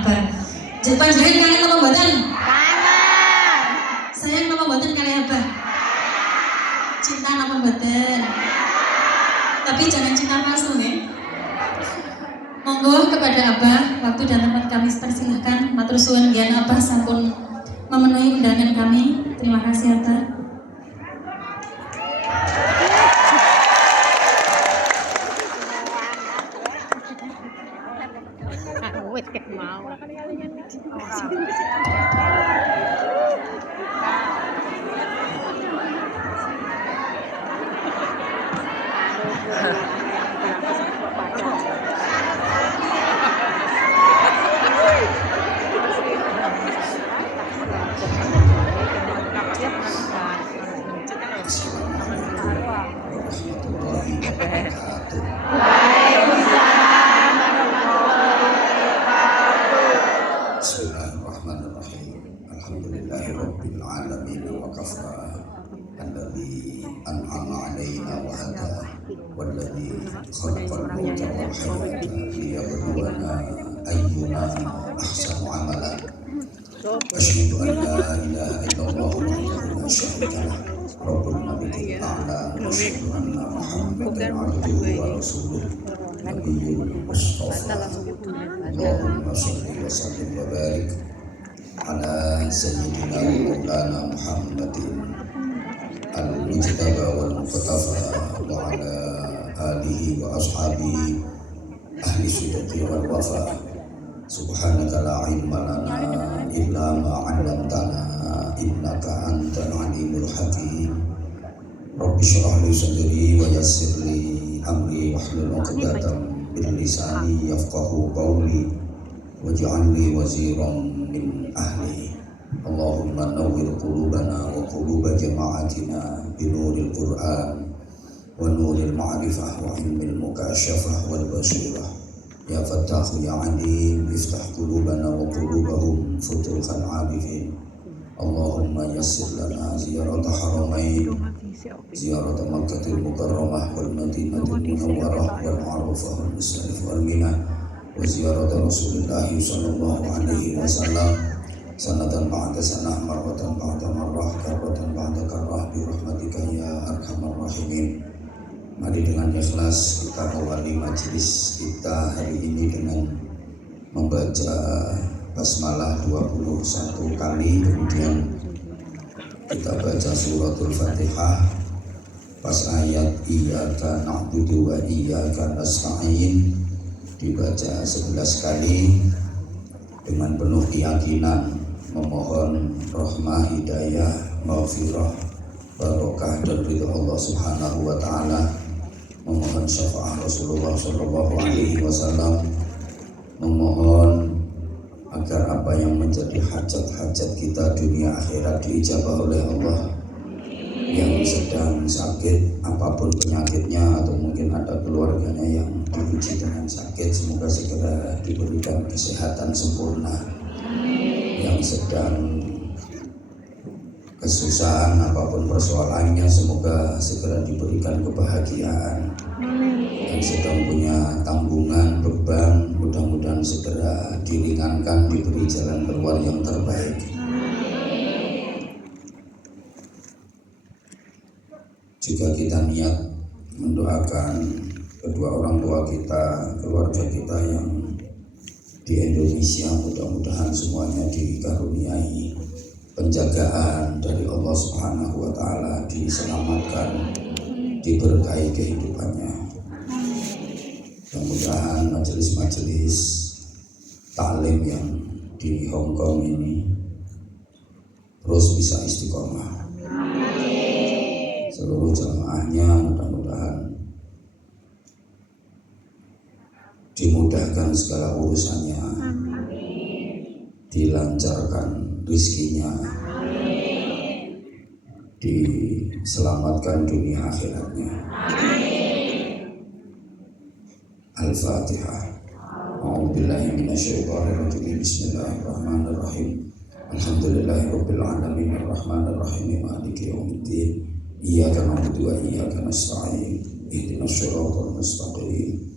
Abah. Panjenengan kangen apa mboten? Kangen. Sayang apa mboten kali Abah? Cinta apa mboten? Tapi jangan cinta palsu ya. Monggo kepada Abah, waktu dan tempat kami persilahkan. Matur suwun yen Abah sampun memenuhi undangan kami. Terima kasih Abah. Asyhadu an la ilaha illallah wahdahu la syarika lah Rabbul nabiyil a'la wa asyhadu anna Muhammadan abduhu wa rasuluh Nabiyyul Mustafa. Allahumma shalli wa sallim wa barik ala sayyidina wa maulana Muhammadin al-mujtaba wal muqtafa wa ala alihi wa ashabihi ahli sidqi wal wafa. Subhanaka la ilma lana illa ma 'allamtana innaka antal alimul hakim. Rabbi shrah li sadri wa yassir li amri wahlul 'uqdatam min lisani yafqahu qawli waj'al li waziran min ahli. Allahumma nawwir qulubana wa quluba jama'atina bi nuril Qur'an wa nuril ma'rifah wa ilmil mukashafah wal basirah. Ya Fattahu ya Alim, iftah qulubana wa qulubahum futuhan arifin. Allahumma yassir lana ziyarata haramain, ziyarata Makkahil Mukarramah wal Madinatil Munawwarah wal Arafah wal Musdalifah wal Mina, wa ziyarata Rasulullah sallallahu alaihi wasallam sanatan ba'da sanah, marratan ba'da marrah, karratan ba'da karrah, bi rahmatika ya arhamar rahimin. Mari dengan ikhlas kita awali majelis kita hari ini dengan membaca basmalah 21 kali, kemudian kita baca suratul Fatihah pas ayat iyyaka na'budu wa iyyaka nasta'in dibaca 11 kali dengan penuh keyakinan memohon rahmah, hidayah, maghfirah, barokah dan ridha Allah Subhanahu wa taala, memohon syafaat Rasulullah sallallahu alaihi wasallam, memohon agar apa yang menjadi hajat-hajat kita dunia akhirat diijabah oleh Allah. Yang sedang sakit apapun penyakitnya atau mungkin ada keluarganya yang diuji dengan sakit, semoga segera diberikan kesehatan sempurna. Yang sedang kesusahan apapun persoalannya, semoga segera diberikan kebahagiaan. Yang sedang punya tanggungan, beban, mudah-mudahan segera diringankan, diberi jalan keluar yang terbaik. Jika kita niat mendoakan kedua orang tua kita, keluarga kita yang di Indonesia, mudah-mudahan semuanya dikaruniai penjagaan dari Allah Subhanahu wa taala, diselamatkan, diberkahi kehidupannya. Mudah-mudahan majelis-majelis taklim yang di Hong Kong ini terus bisa istiqomah. Seluruh jamaahnya mudah-mudahan dimudahkan segala urusannya, dilancarkan rizkinya, diselamatkan dunia akhiratnya. Al-Fatihah. A'udzubillahi minasyaitonir rajim. Bismillahirrahmanirrahim. Alhamdulillahirabbil alamin arrahmanir rahim maliki yaumiddin. Iyyaka na'budu wa iyyaka nasta'in. Ihdinas siratal mustaqim.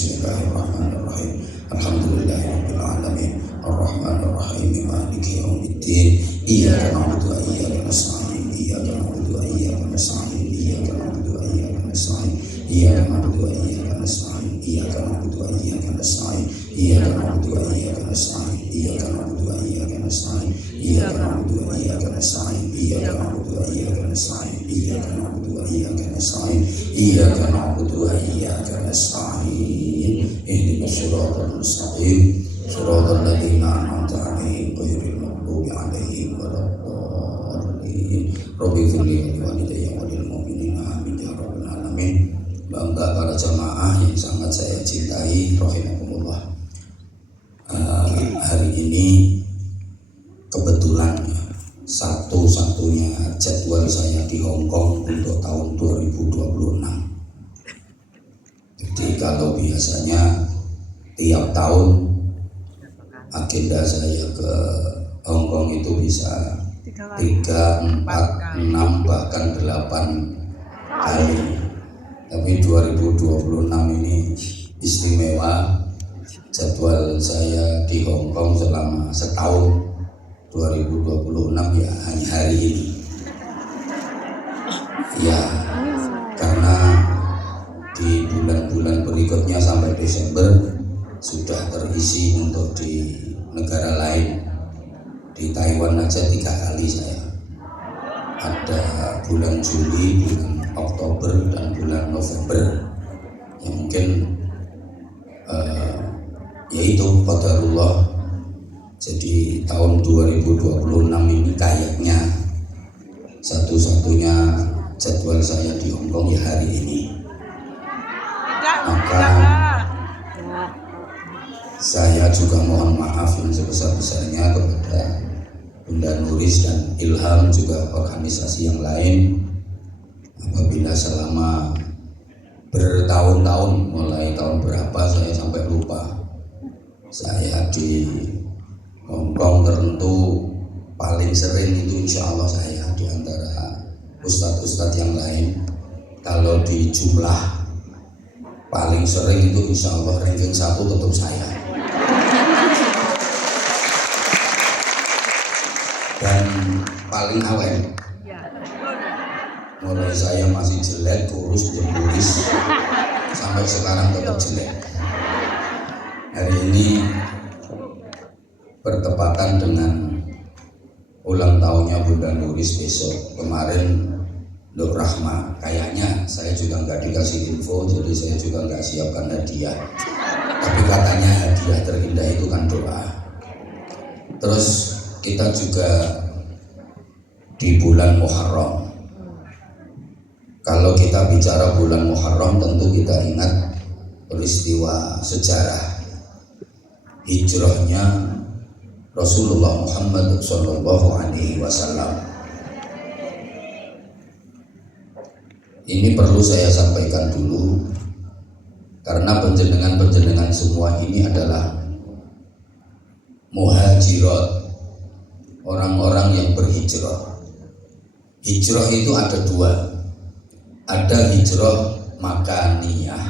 Bismillahirrahmanirrahim. Alhamdulillahirabbil alamin. Arrahmanir rahim. Maliki yaumiddin. Iyyaka na'budu wa iyyaka nasta'in. Iyyaka na'budu wa iyyaka nasta'in. Iyyaka na'budu wa iyyaka nasta'in. Iyyaka na'budu wa iyyaka nasta'in. Iyyaka na'budu wa iyyaka nasta'in. Iyyaka na'budu wa iyyaka nasta'in. Iyyaka na'budu wa iyyaka nasta'in. Iyyaka na'budu wa iyyaka nasta'in. Iyyaka na'budu wa iyyaka nasta'in. Iyyaka na'budu wa iyyaka nasta'in. Iyyaka na'budu wa iyyaka nasta'in. Ihdinas siratal mustaqim. Siratal ladzina an'amta 'alaihim ghairil maghdubi 'alaihim waladdallin. Rabbi ighfirli wa walidayya wa lil mu'minina amin ya rabbal alamin. Bangga para jamaah yang sangat saya cintai, rahimakumullah. Hari ini kebetulan satu-satunya jadwal saya di Hong Kong untuk tahun 2026. Jadi kalau biasanya tiap tahun agenda saya ke Hong Kong itu bisa 3, 4, 6 bahkan 8 kali. Tapi 2026 ini istimewa. Jadwal saya di Hong Kong selama setahun 2026 ya hanya hari ini. Ya, karena di bulan-bulan berikutnya sampai Desember sudah terisi untuk di negara lain. Di Taiwan aja 3 kali saya. Ada bulan Juli, bulan Oktober, dan bulan November. Yang mungkin yaitu qadarullah. Jadi tahun 2026 ini kayaknya satu-satunya jadwal saya di Hong Kong ya hari ini. Maka saya juga mohon maaf yang sebesar-besarnya kepada Bunda Nuris dan Ilham, juga organisasi yang lain, apabila selama bertahun-tahun, mulai tahun berapa saya sampai lupa, saya di Hong Kong tertentu paling sering itu insya Allah saya di antara ustadz-ustadz yang lain. Kalau di jumlah paling sering itu insya Allah ranking 1 tetap saya. Dan paling awet. Mulai saya masih jelek, kurus, jemburis, sampai sekarang tetap jelek. Hari ini bertepatan dengan ulang tahunnya Bunda Nuris besok. Kemarin Nur Rahma, kayaknya saya juga nggak dikasih info, jadi saya juga nggak siapkan hadiah. Tapi katanya hadiah terindah itu kan doa. Terus kita juga di bulan Muharram. Kalau kita bicara bulan Muharram, tentu kita ingat peristiwa sejarah hijrahnya Rasulullah Muhammad SAW. Ini perlu saya sampaikan dulu, karena penjenengan semua ini adalah muhajirat, orang-orang yang berhijrah. Hijrah itu ada 2. Ada hijrah makaniyah.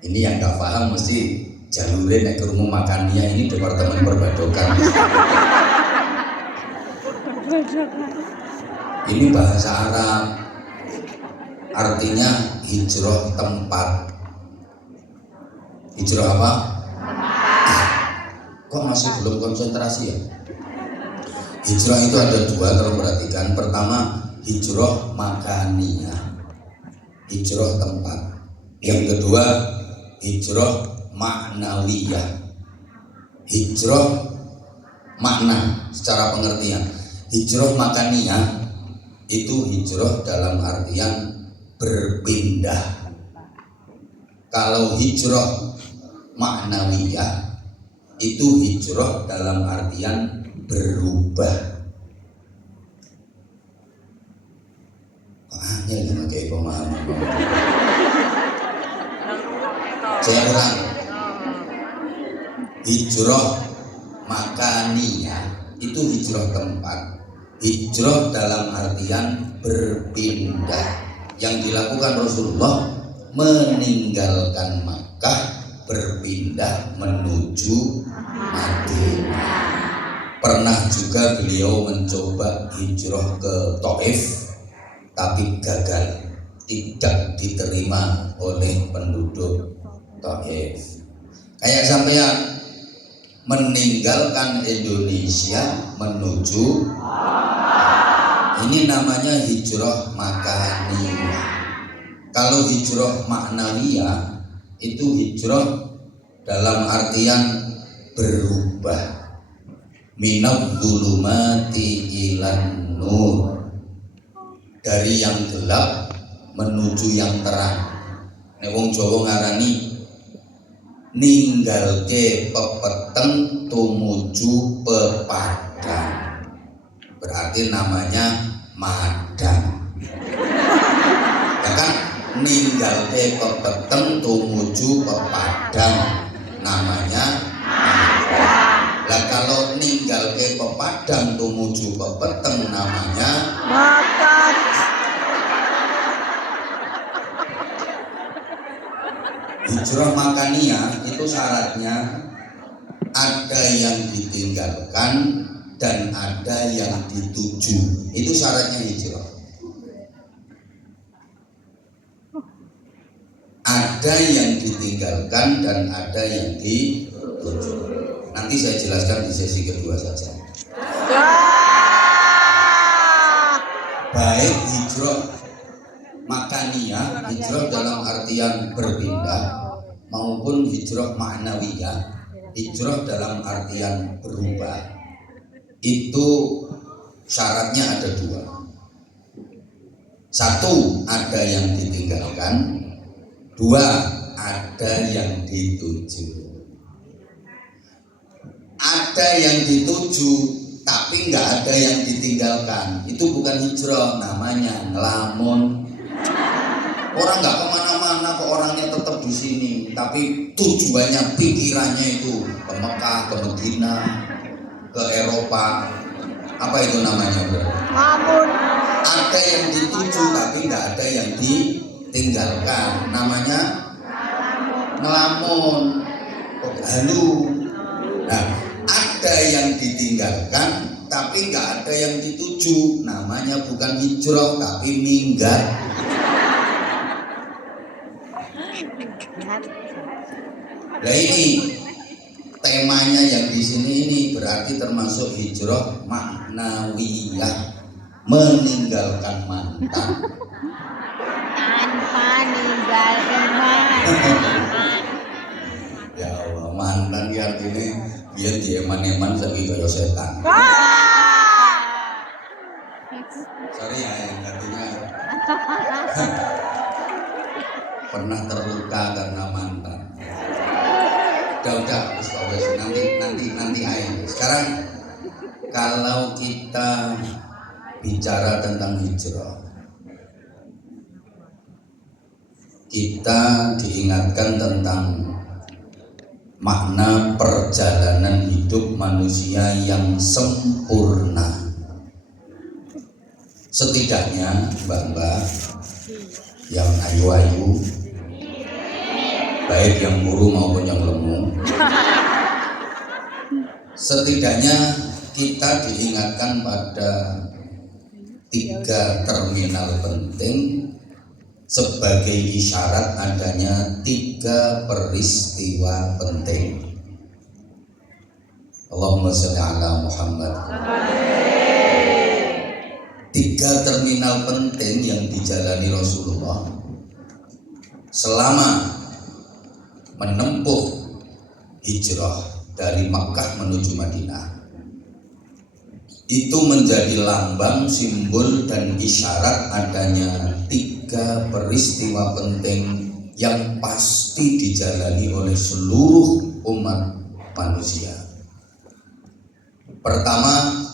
Ini yang gak paham mesti jalurnya naik ke rumah makaniyah, ini departemen perbadokan. Ini bahasa Arab, artinya hijrah tempat. Hijrah apa? Kok masih belum konsentrasi ya? Hijrah itu ada 2, kalau perhatikan. Pertama, hijrah makaniyah, hijrah tempat. Yang kedua, hijrah maknawiyah, hijrah makna secara pengertian. Hijrah makaniyah itu hijrah dalam artian berpindah. Kalau hijrah maknawiyah itu hijrah dalam artian berubah. Hanya yang pakai pemahaman. Saya ulang. Hijrah makaniyah itu hijrah tempat. Hijrah dalam artian berpindah. Yang dilakukan Rasulullah meninggalkan Makkah berpindah menuju Madinah. Pernah juga beliau mencoba hijrah ke Taif, tapi gagal, tidak diterima oleh penduduk Taif. Kayak sampean meninggalkan Indonesia menuju, ini namanya hijrah makaniyah. Kalau hijrah maknawiyah itu hijrah dalam artian berubah, minadz dzulumati ilan nur, dari yang gelap menuju yang terang. Nek wong Jawa ngarani ninggalke pepeteng tumuju pepadang, berarti namanya madang. Ya kan, ninggalke pepeteng tumuju pepadang namanya madang. Lah kalau ninggalke pepadang tumuju pepeteng namanya makan. Hijrah makaniyah itu syaratnya ada yang ditinggalkan dan ada yang dituju. Itu syaratnya hijrah. Ada yang ditinggalkan dan ada yang dituju. Nanti saya jelaskan di sesi kedua saja. Baik hijrah makaniyah, hijrah dalam artian berpindah, maupun hijrah ma'nawiyah, hijrah dalam artian berubah, itu syaratnya ada dua. Satu, ada yang ditinggalkan. Dua, ada yang dituju. Ada yang dituju tapi nggak ada yang ditinggalkan, itu bukan hijrah, namanya ngelamun. Orang nggak kemana-mana, kok orangnya tetap di sini, tapi tujuannya, pikirannya itu ke Mekah, ke Medina, ke Eropa. Apa itu namanya, bro? Ngelamun. Ada yang dituju tapi nggak ada yang ditinggalkan, namanya ngelamun. Halu. Nah, ada yang ditinggalkan tapi nggak ada yang dituju, namanya bukan hijrah tapi minggat. Nah ini temanya yang di sini ini berarti termasuk hijrah maknawiyah, meninggalkan mantan tanpa ninggal iman. Ya Allah, mantan yang ini biar dia eman-eman saiki kaya setan. Sorry ya, yang artinya pernah terluka karena mantan. Udah, nanti aja. Sekarang kalau kita bicara tentang hijrah, kita diingatkan tentang makna perjalanan hidup manusia yang sempurna. Setidaknya mbak-mbak yang ayu-ayu, baik yang muru maupun yang lemu, setidaknya kita diingatkan pada 3 terminal penting sebagai isyarat adanya 3 peristiwa penting. Allahumma sholli ala Muhammad. 3 terminal penting yang dijalani Rasulullah selama menempuh hijrah dari Makkah menuju Madinah. Itu menjadi lambang, simbol, dan isyarat adanya 3 peristiwa penting yang pasti dijalani oleh seluruh umat manusia. Pertama,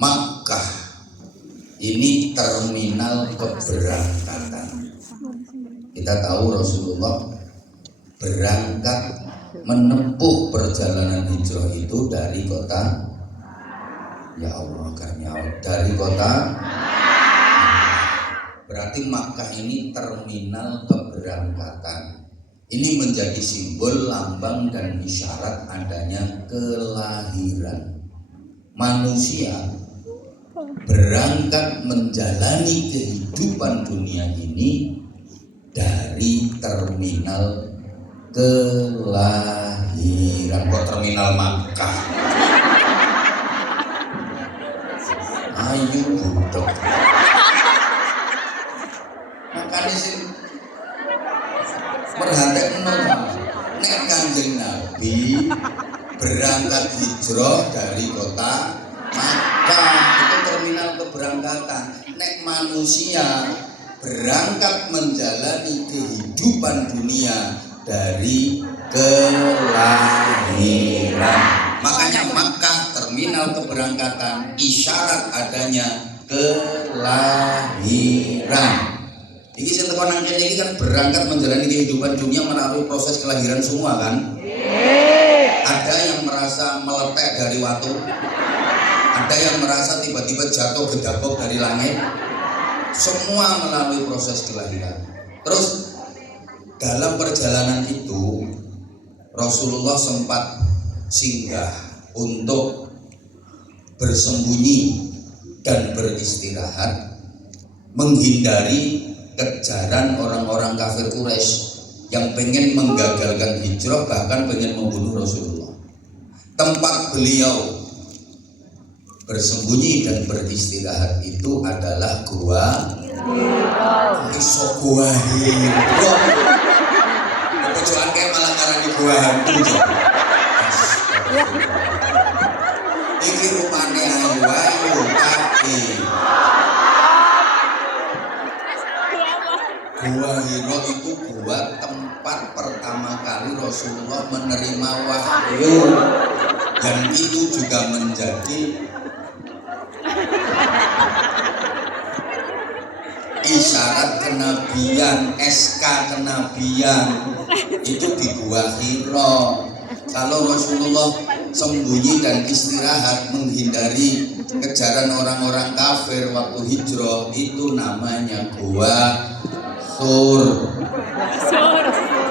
Makkah ini terminal keberangkatan. Kita tahu Rasulullah berangkat menempuh perjalanan hijrah itu dari kota, ya Allah karena dari kota, berarti Makkah ini terminal keberangkatan. Ini menjadi simbol, lambang, dan isyarat adanya kelahiran. Manusia berangkat menjalani kehidupan dunia ini dari terminal kelahiran. Kok terminal Makkah? Ayo budak. Makanya sih perhatikan nek Kanjeng Nabi berangkat hijrah dari kota Makkah, itu terminal keberangkatan. Nek manusia berangkat menjalani kehidupan dunia dari kelahiran. Makanya Makkah terminal keberangkatan, isyarat adanya kelahiran. Ini setelah nang kene iki kan berangkat menjalani kehidupan dunia melalui proses kelahiran semua kan? Ada yang merasa meletek dari waktu, ada yang merasa tiba-tiba jatuh gedabok dari langit. Semua melalui proses kelahiran. Terus dalam perjalanan itu Rasulullah sempat singgah untuk bersembunyi dan beristirahat, menghindari kejaran orang-orang kafir Quraisy yang pengen menggagalkan hijrah, bahkan pengen membunuh Rasulullah. Tempat beliau bersembunyi dan beristirahat itu adalah Gua Hiro. Kebetulan kayak malah ngarani Gua Hantu. Iki rupane ayu tapi Gua Hiro itu gua tempat pertama kali Rasulullah menerima wahyu, dan itu juga menjadi isyarat kenabian, SK kenabian itu di Gua Hiro. Kalau Rasulullah sembunyi dan istirahat menghindari kejaran orang-orang kafir waktu hijrah, itu namanya Gua Sur.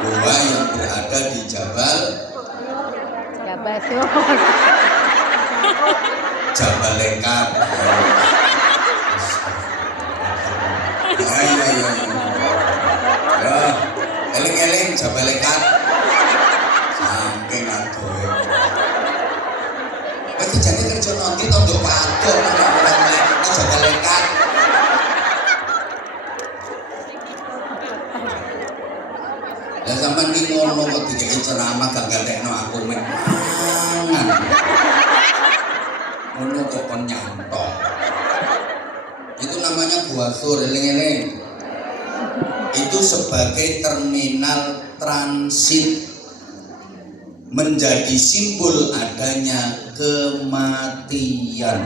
Gua yang berada di Jabal Lekat. Ya, eling-eling Jabal Lekat. Saking adoe. Iki jane kerja nanti to nduk padha nek ora melek Jabal Lekat. Ya sampean iki ngono kok dikeki ceramah gak gantekno aku men. Ngono kok penyantok. Itu namanya Gua Sur, eling-eling. Itu sebagai terminal transit, menjadi simbol adanya kematian.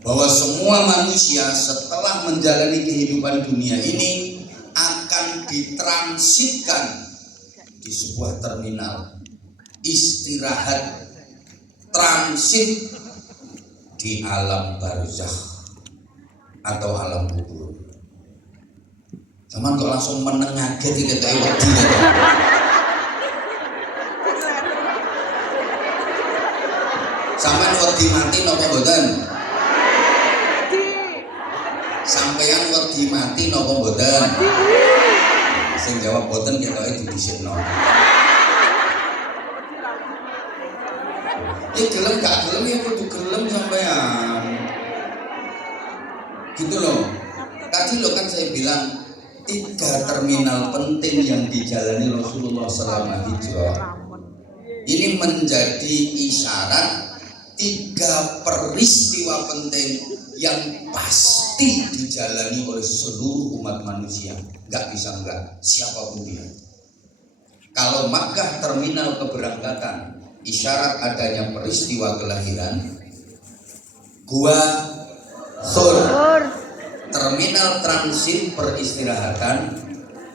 Bahwa semua manusia setelah menjalani kehidupan dunia ini akan ditransitkan di sebuah terminal istirahat, transit di alam barzakh atau alam kubur. Cuman kok langsung menengaget iki kayak wedi to. Sampeyan wedi mati napa mboten? Sampeyan wedi mati napa mboten? Sing jawab mboten ketoke didhisikno. Ya gelem gak gelem ya kudu gelem sampean. Gitu loh. Tadi lo kan saya bilang 3 terminal penting yang dijalani Rasulullah selama hijrah. Ini menjadi isyarat 3 peristiwa penting yang pasti dijalani oleh seluruh umat manusia. Gak bisa enggak, siapapun dia. Kalau Makkah terminal keberangkatan, isyarat adanya peristiwa kelahiran. Gua Sur, terminal transit peristirahatan,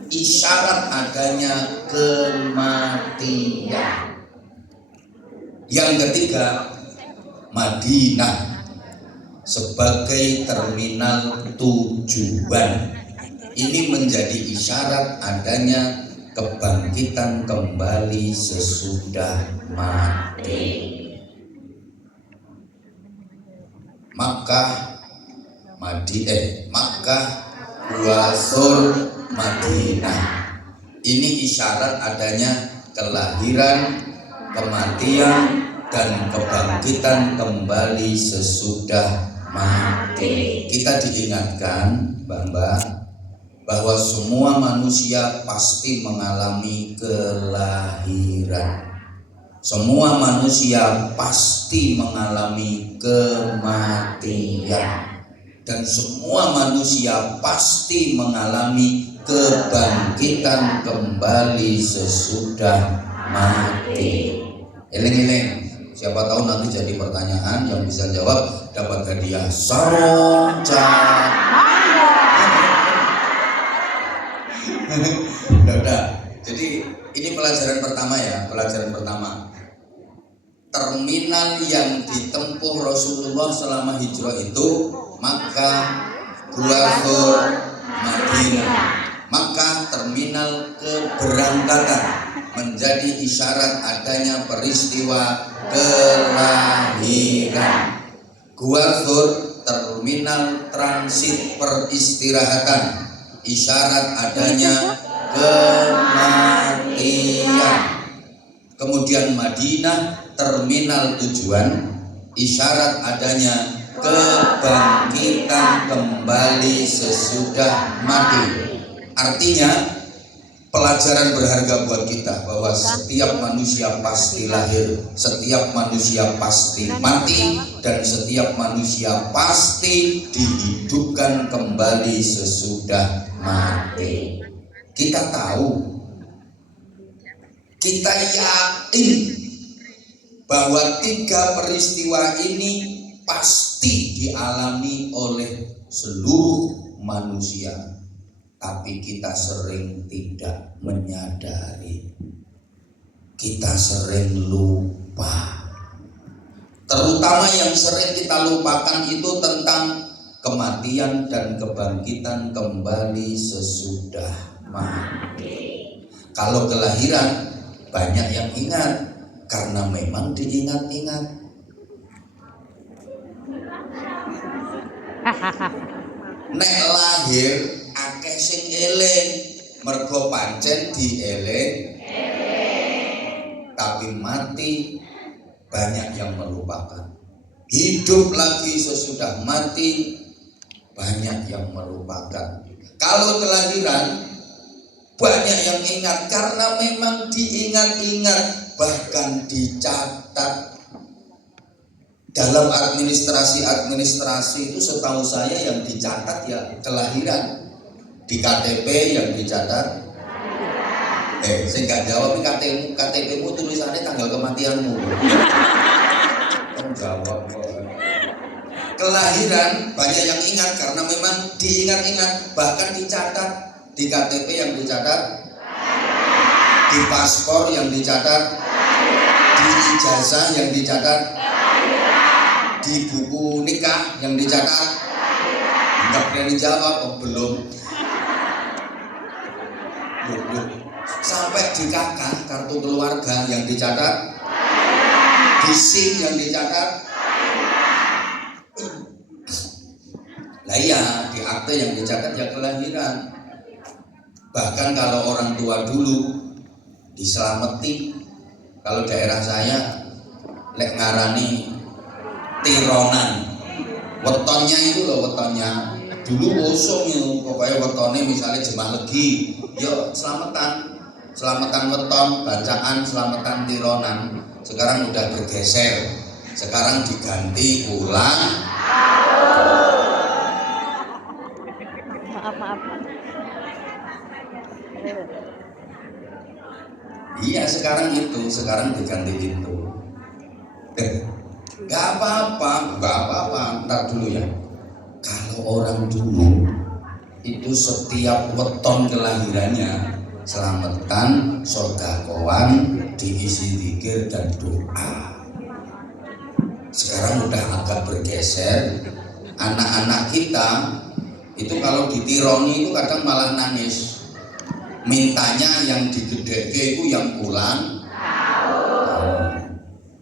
isyarat adanya kematian. Yang ketiga, Madinah sebagai terminal tujuan. Ini menjadi isyarat adanya kebangkitan kembali sesudah mati. Makkah, Gua Sur, Madinah. Ini isyarat adanya kelahiran, kematian, dan kebangkitan kembali sesudah mati. Kita diingatkan, Mbak, bahwa semua manusia pasti mengalami kelahiran. Semua manusia pasti mengalami kematian. Dan semua manusia pasti mengalami kebangkitan kembali sesudah mati. Eling-eling, siapa tahu nanti jadi pertanyaan, yang bisa jawab dapat hadiah saronca. Udah. Jadi ini pelajaran pertama ya, pelajaran pertama. Terminal yang ditempuh Rasulullah selama hijrah itu Makkah, Gua Sur, Madinah. Maka terminal keberangkatan menjadi isyarat adanya peristiwa kelahiran. Gua Sur terminal transit peristirahatan, isyarat adanya kematian. Kemudian Madinah terminal tujuan, isyarat adanya kebangkitan kembali sesudah mati. Artinya pelajaran berharga buat kita bahwa setiap manusia pasti lahir, setiap manusia pasti mati, dan setiap manusia pasti dihidupkan kembali sesudah mati. Kita tahu, kita yakin bahwa tiga peristiwa ini pasti dialami oleh seluruh manusia, tapi kita sering tidak menyadari, kita sering lupa. Terutama yang sering kita lupakan itu tentang kematian dan kebangkitan kembali sesudah mati. Kalau kelahiran banyak yang ingat karena memang diingat-ingat. Nek lahir akeh sing eling, mergo pancen dieling. Tapi mati banyak yang melupakan. Hidup lagi sesudah mati banyak yang melupakan. Kalau kelahiran banyak yang ingat karena memang diingat-ingat, bahkan dicatat. Dalam administrasi itu setahu saya yang dicatat ya kelahiran. Di KTP yang dicatat. Saya nggak jawab, KTP-mu tulisannya tanggal kematianmu. Kamu jawab kok. Kelahiran banyak yang ingat karena memang diingat-ingat, bahkan dicatat. Di KTP yang dicatat, di paspor yang dicatat, di ijazah yang dicatat, di buku nikah yang dicatat. Enggak berani jawab, oh belum. Sampai di KK, kartu keluarga yang dicatat, di SIM yang dicatat. Lah iya, di akte yang dicatat ya kelahiran. Bahkan kalau orang tua dulu diselamati, kalau daerah saya lek ngarani tironan, wetonnya itu loh, wetonnya dulu kosong itu, pokoknya wetonnya misalnya jemaah legi, yo selamatan weton, bacaan selamatan tironan. Sekarang udah bergeser, sekarang diganti ulang. Maaf. Iya, sekarang diganti itu. Gak apa-apa, ntar dulu ya. Kalau orang dulu itu setiap weton kelahirannya selamatan, sodakoan, diisi zikir dan doa. Sekarang udah agak bergeser. Anak-anak kita itu kalau ditironi itu kadang malah nangis mintanya yang digedeke itu yang ulang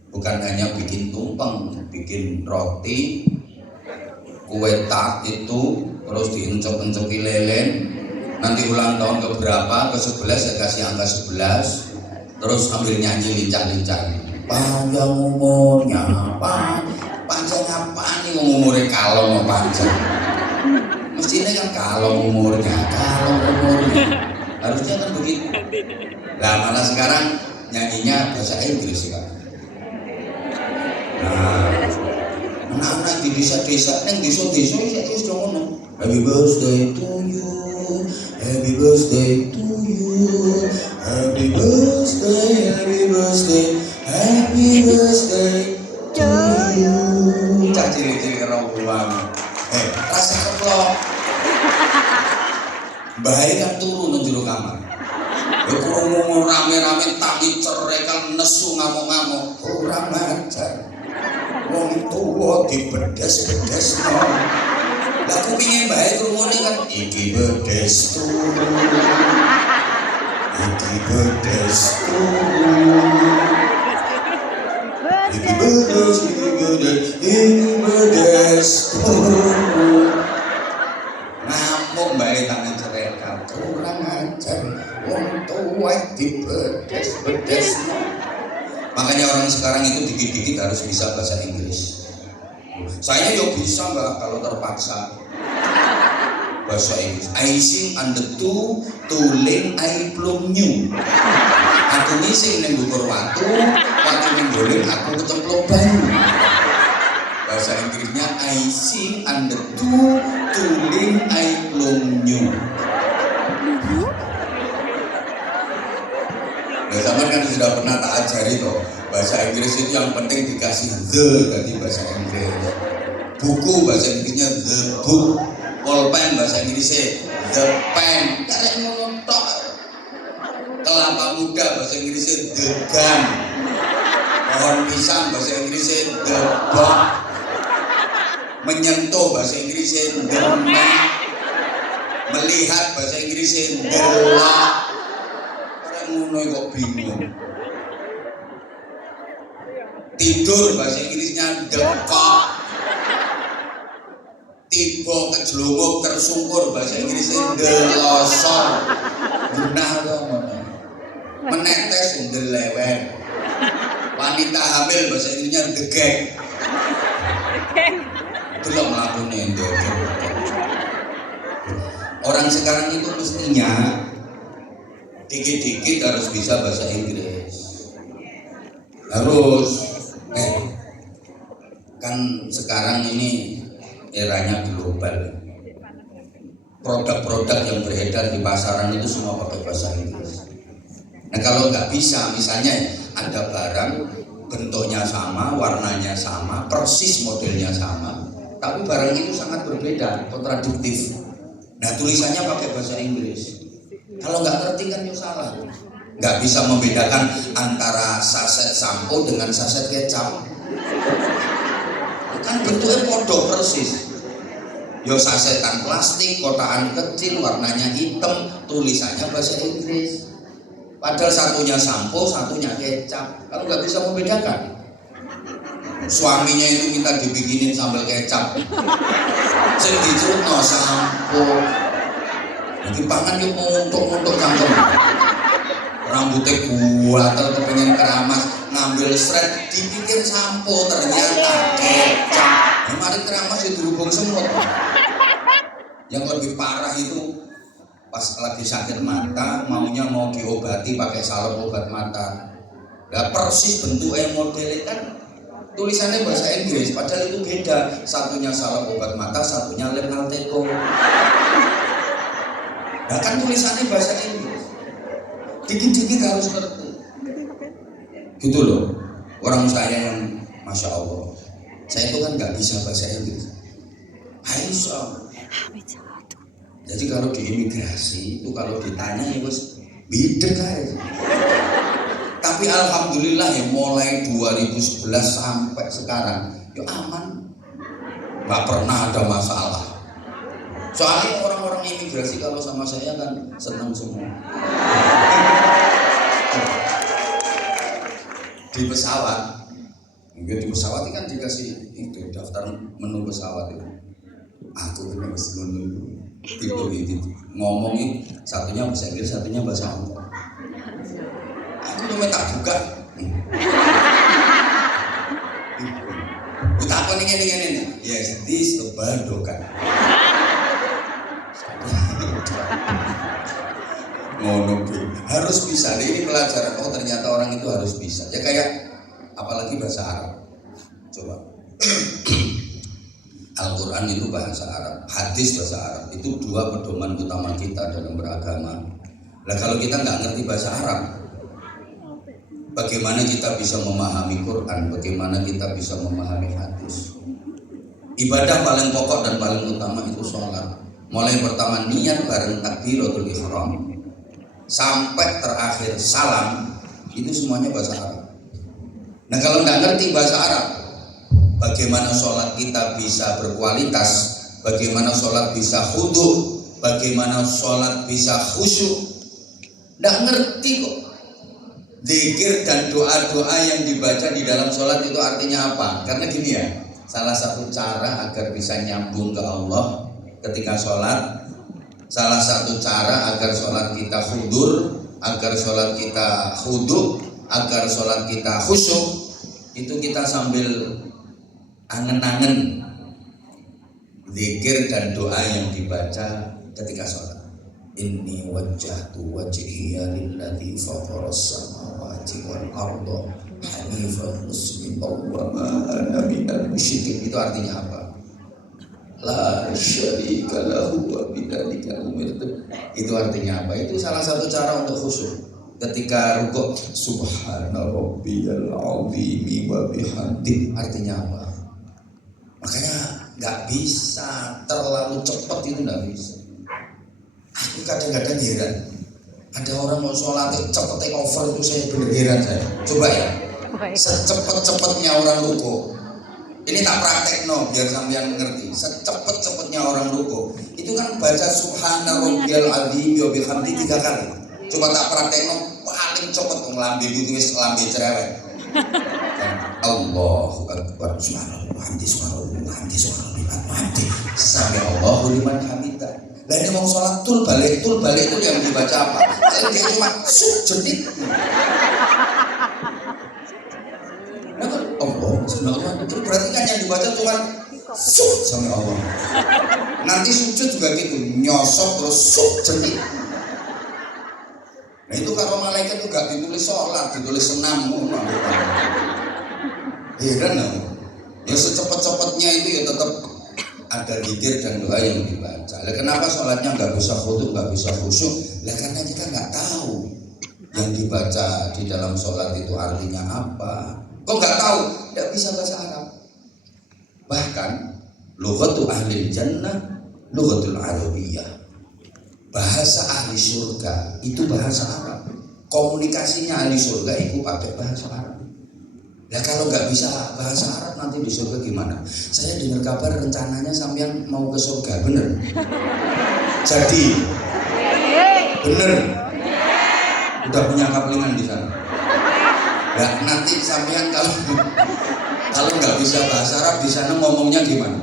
bukan hanya bikin tumpeng, bikin roti, kue tart itu, terus diencok-encoki lelen. Nanti ulang tahun ke berapa, ke 11 ya kasih angka 11. Terus ambil nyanyi lincah-lincah. Panjang umurnya, panjang apa nih umurnya kalau mau panjang? Mestinya kan kalau umurnya. Harusnya kan begitu. Lah malah sekarang nyanyinya bahasa Inggris kan. Nah, anak-anak di desa-desa, yang desa-desa saya sudah ngomong, Happy birthday to you, Happy birthday to you, Happy birthday, Happy birthday, Happy birthday to you. Cah cilik-cilik rombongan. Rasa keplok. Bayi kan turun nang jero kamar. Krungu rame-rame tangi cerekan nesu ngamuk-ngamuk. Kurang ajar. Wong tuwa dibedes-bedesno. Lah kupinge bae krungune kan iki bedes turu. Iki bedes turu. Iki bedes turu. Ngamuk bae tangi cerekan. Kurang ajar. Wong tuwa dibedes-bedesno. Makanya orang sekarang itu dikit-dikit harus bisa bahasa Inggris. Saya yo bisa mbak kalau terpaksa bahasa Inggris. I sing under tuling I plum new. Aku ngising neng bukur watu neng golek aku kecemplung banyu. Bahasa Inggrisnya I sing under tuling I plum new. Nah, zaman kan sudah pernah tak ajari toh bahasa Inggris itu yang penting dikasih the tadi bahasa Inggris. Buku bahasa Inggrisnya the book, pulpen bahasa Inggrisnya the pen. Karek ngono tok. Kelapa muda bahasa Inggrisnya the gun. Pohon pisang bahasa Inggrisnya the box. Menyentuh bahasa Inggrisnya the man. Melihat bahasa Inggrisnya the lock. Ngono kok bingung. Tidur bahasa Inggrisnya dekok. Tiba kejlunguk tersungkur bahasa Inggrisnya delosor. Gunah kok ngono. Menetes ndelewen. Wanita hamil bahasa Inggrisnya degek. Delok mlakune ndegek. Orang sekarang itu mestinya dikit-dikit harus bisa bahasa Inggris. Harus kan sekarang ini eranya global. Produk-produk yang beredar di pasaran itu semua pakai bahasa Inggris. Nah kalau nggak bisa, misalnya ada barang bentuknya sama, warnanya sama, persis modelnya sama, tapi barang itu sangat berbeda, kontradiktif. Nah tulisannya pakai bahasa Inggris. Kalau nggak ngerti kan ya salah. Nggak bisa membedakan antara saset sampo dengan saset kecap. Kan bentuknya podo persis. Yo sasetan plastik, kotaan kecil, warnanya hitam, tulisannya bahasa Inggris. Padahal satunya sampo, satunya kecap. Kalau nggak bisa membedakan. Suaminya itu minta dibikinin sambal kecap. Sing dicerutno sampo. Jadi pangan yuk nguntuk cangkem. Rambutnya guatel kepengen keramas, ngambil seret, dipikir sampo ternyata kecap. Mari keramas itu hubung semut. Yang lebih parah itu pas lagi sakit mata, maunya mau diobati pakai salep obat mata. Nah persis bentuknya modelnya kan tulisannya bahasa Inggris, padahal itu beda. Satunya salep obat mata, satunya lem Alteco. Nah kan tulisannya bahasa Inggris. Dikit-dikit harus ngerti. Gitu loh. Orang saya yang Masya Allah, saya itu kan nggak bisa bahasa Inggris. Aisyah. Jadi kalau di imigrasi itu kalau ditanya ya bos, bidek aja. Tapi alhamdulillah ya mulai 2011 sampai sekarang, ya aman. Nggak pernah ada masalah. Soalnya orang-orang imigrasi kalau sama saya kan senang semua. Di pesawat, mungkin di pesawat kan dikasih itu daftar menu pesawat itu. Aku kena menu itu ngomongin satunya bahasa Inggris, satunya bahasa Arab. Aku cuma tak buka. Betapa ini. Yes, this the bandokan. Ngono harus bisa. Ini pelajaran. Oh ternyata orang itu harus bisa. Ya kayak apalagi bahasa Arab. Coba. Al-Quran itu bahasa Arab, hadis bahasa Arab. Itu dua pedoman utama kita dalam beragama. Nah kalau kita nggak ngerti bahasa Arab, bagaimana kita bisa memahami Quran? Bagaimana kita bisa memahami hadis? Ibadah paling pokok dan paling utama itu sholat. Mulai pertama niat bareng takbiratul ihram sampai terakhir salam, itu semuanya bahasa Arab. Nah kalau nggak ngerti bahasa Arab, bagaimana sholat kita bisa berkualitas, bagaimana sholat bisa khudu, bagaimana sholat bisa khusyuk, nggak ngerti kok. Zikir dan doa-doa yang dibaca di dalam sholat itu artinya apa? Karena gini ya, salah satu cara agar bisa nyambung ke Allah ketika sholat, salah satu cara agar sholat kita khudur, agar sholat kita khudu, agar sholat kita khusyuk, itu kita sambil angen-angen zikir dan doa yang dibaca ketika sholat. Inni wajjahtu wajhiya lilladzi fataras samawati wal arda hanifan musliman wa ma ana minal musyrikin. Itu artinya apa? La syarika lahu wa bidzalika umirtu. Itu artinya apa? Itu salah satu cara untuk khusyuk. Ketika rukuk subhana rabbiyal azim wa bihamdi, artinya apa? Makanya nggak bisa terlalu cepat, itu nggak bisa. Aku kadang-kadang heran, ada orang mau sholat cepet take over, itu saya bener heran saya. Coba ya, secepat-cepatnya orang ruko. Ini tak praktek no, biar sampean ngerti. Secepat-cepatnya orang ruko, itu kan baca subhana rabbiyal azim wa bihamdi 3 kali. Coba tak praktek no, paling cepet ngelambi itu wis lambi cerewet. Allahu akbar subhanallah hamdi sampai Allahu liman hamidah. Lah ini mau sholat tul balik itu yang dibaca apa? Dia cuma jenit. Nah kan Allah subhanallah itu berarti kan yang dibaca cuma sampai Allah. Nanti sujud juga gitu, nyosok terus jenit. Nah itu kalau malaikat itu gak ditulis sholat, ditulis senam. Heran lah. Ya secepat-cepatnya itu ya tetap ada zikir dan doa yang dibaca. Lah kenapa sholatnya nggak bisa khudu, nggak bisa khusyuk? Lah karena kita nggak tahu yang dibaca di dalam sholat itu artinya apa. Kok nggak tahu? Nggak bisa bahasa Arab. Bahkan lughatul ahli jannah, lughatul arabiyyah. Bahasa ahli surga itu bahasa Arab. Komunikasinya ahli surga itu pakai bahasa Arab. Ya kalau nggak bisa bahasa Arab nanti di surga gimana? Saya dengar kabar rencananya sampean mau ke surga, bener? Jadi, bener? Udah punya kaplingan di sana? Ya nanti sampean kalau nggak bisa bahasa Arab di sana ngomongnya gimana?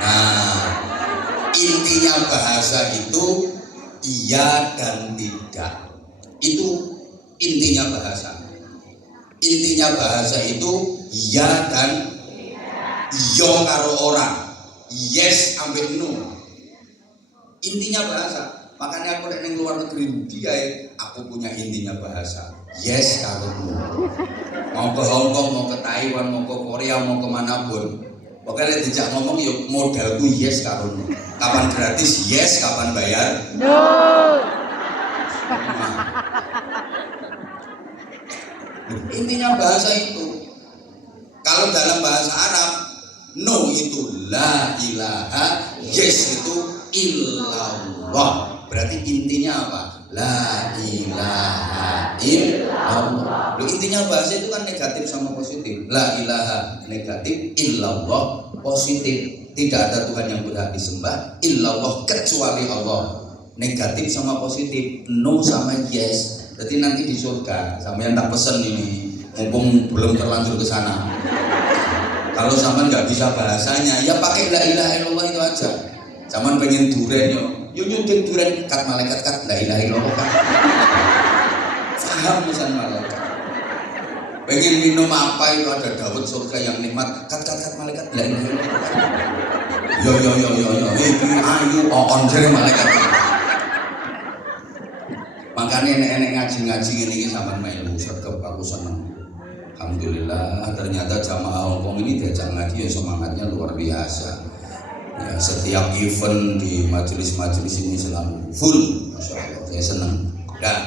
Nah, intinya bahasa itu iya dan tidak. Itu intinya bahasa. Intinya bahasa itu ya dan iya karo orang, yes ambil no. Intinya bahasa. Makanya aku di luar negeri dia, aku punya intinya bahasa. Yes karo no. Mau ke Hongkong, mau ke Taiwan, mau ke Korea, mau kemanapun. Pokoknya dijak ngomong yuk modalku yes karo no. Kapan gratis yes, kapan bayar no. Intinya bahasa itu. Kalau dalam bahasa Arab, no itu la ilaha, yes itu illallah. Berarti intinya apa? La ilaha illallah. Intinya bahasa itu kan negatif sama positif. La ilaha negatif, illallah positif. Tidak ada Tuhan yang berhak disembah illallah kecuali Allah. Negatif sama positif, no sama yes. Jadi nanti di surga, sampean tak pesen ini, mumpung belum terlanjur ke sana. Kalau sampean nggak bisa bahasanya, ya pakai la ilaha illallah itu aja. Sampean pengen duren yo nyuntik duren kat malaikat kat la ilaha illallah kan. Paham misalnya malaikat. Pengen minum apa itu ada dawet surga yang nikmat kat malaikat la ilaha illallah kan. Yo iki ayu on jere malaikat. Makanya enek ngaji ini sampean melu sergap aku seneng. Alhamdulillah ternyata jamaah Hongkong ini diajak ngaji ya semangatnya luar biasa. Ya, setiap event di majelis-majelis ini selalu full, masya Allah, saya senang. Dan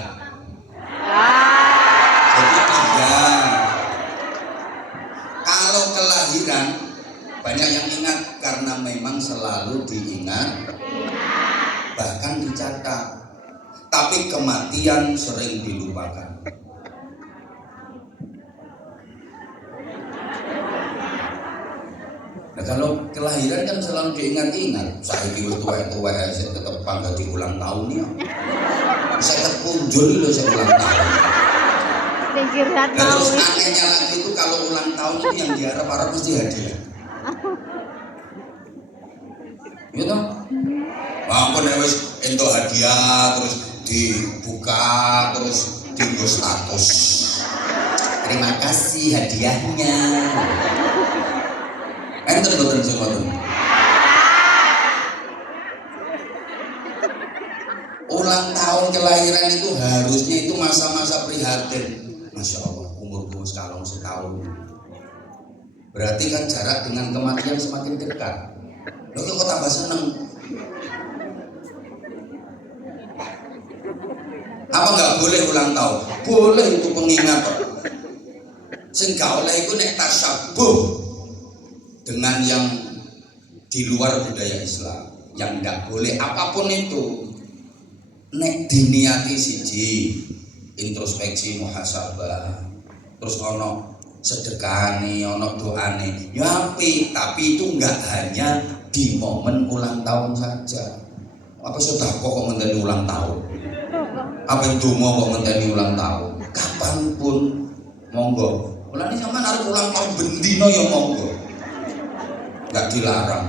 jadi kalau kelahiran banyak yang ingat karena memang selalu diingat, bahkan dicatat. Tapi kematian sering dilupakan. Nah, kalau kelahiran kan selalu diingat-ingat. Saya wis tuwek-tuwek saya tetap bangga di ulang tahunnya. Saya terpunjul loh saya ulang tahun. Terus anehnya lagi itu kalau ulang tahun itu yang diharap-harap mesti hadiah. Iya toh? Aku nek wis entuk hadiah terus dibuka terus dienggo status. Terima kasih hadiahnya. Enten boten semoten. Ulang tahun kelahiran itu harusnya itu masa-masa prihatin. Masya Allah, umurku sekarang setahun. Berarti kan jarak dengan kematian semakin dekat. Loh kok tambah seneng? Apa nggak boleh ulang tahun? Boleh, itu pengingat. Sing gak oleh iku nek tasabuh dengan yang di luar budaya Islam. Yang nggak boleh apapun itu nek diniati siji introspeksi muhasabah, terus ono sedekahane, ono doane, ya apik, tapi itu nggak hanya di momen ulang tahun saja. Apa sudah kok ngenteni ulang tahun? Apa itu mau kok ngenteni ulang tahun? Kapanpun monggo. Mulane sampean arep ulang tahun bendino ya monggo. Enggak dilarang.